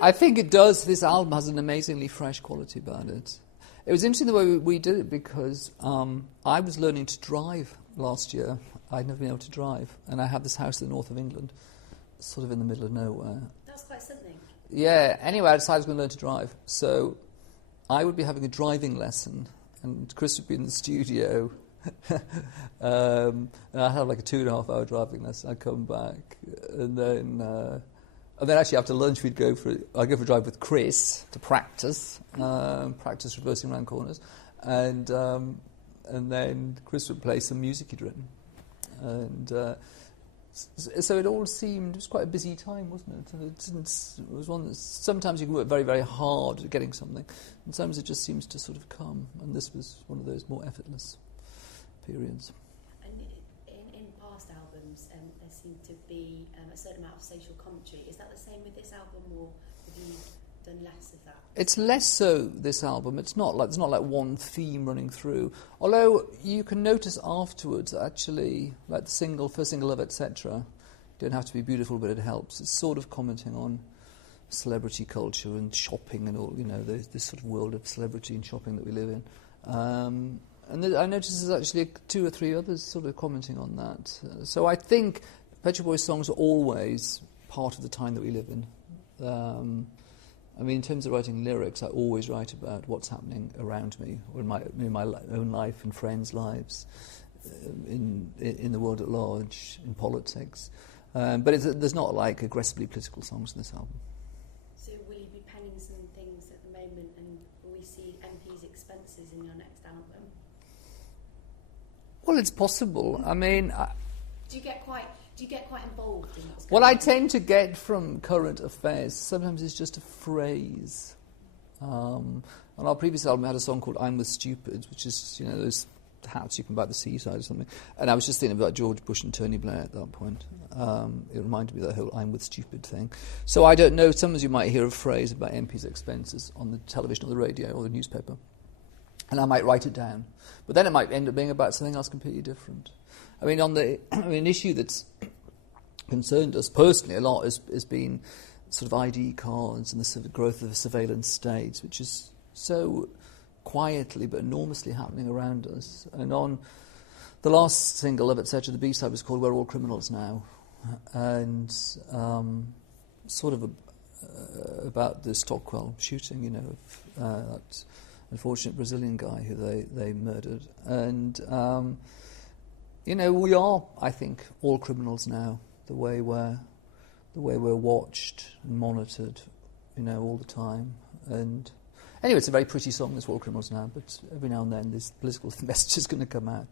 I think it does. This album has an amazingly fresh quality about it. It was interesting the way we did it because I was learning to drive last year. I'd never been able to drive, and I have this house in the north of England, sort of in the middle of nowhere. That's quite something. Yeah, anyway, I decided I was going to learn to drive. So I would be having a driving lesson, and Chris would be in the studio. And I had like a 2.5 hour driving lesson. I'd come back, and then actually after lunch I'd go for a drive with Chris to practice reversing around corners, and then Chris would play some music he'd written, and so it was quite a busy time, wasn't it? And it was one that sometimes you can work very, very hard at getting something, and sometimes it just seems to sort of come, and this was one of those more effortless periods. And in past albums, there seemed to be a certain amount of social commentary. Is that the same with this album, or have you done less of that? It's less so this album. It's not like one theme running through. Although you can notice afterwards, actually, like the first single Love, etc. Don't have to be beautiful, but it helps. It's sort of commenting on celebrity culture and shopping and all. This sort of world of celebrity and shopping that we live in. And I noticed there's actually 2 or 3 others sort of commenting on that. So I think Pet Shop Boys songs are always part of the time that we live in. In terms of writing lyrics, I always write about what's happening around me, or in my own life and friends' lives, in the world at large, in politics. But there's not like aggressively political songs in this album. So will you be penning some things at the moment, and will we see MP's expenses in your next album? Well, it's possible. I mean, do you get quite involved in what's going what on? I tend to get from current affairs sometimes is just a phrase. On our previous album, I had a song called "I'm with Stupid," which is those hats you can buy at the seaside or something. And I was just thinking about George Bush and Tony Blair at that point. It reminded me of that whole "I'm with Stupid" thing. So I don't know. Sometimes you might hear a phrase about MPs' expenses on the television or the radio or the newspaper, and I might write it down. But then it might end up being about something else completely different. I mean, an issue that's concerned us personally a lot has been sort of ID cards and the growth of the surveillance state, which is so quietly but enormously happening around us. And on the last single, Love, etc., the B-side was called "We're All Criminals Now," and sort of about the Stockwell shooting, of that unfortunate Brazilian guy who they murdered. And, we are, I think, all criminals now, the way we're watched and monitored, all the time. And anyway, it's a very pretty song, this "We're All Criminals Now," but every now and then this political message is going to come out.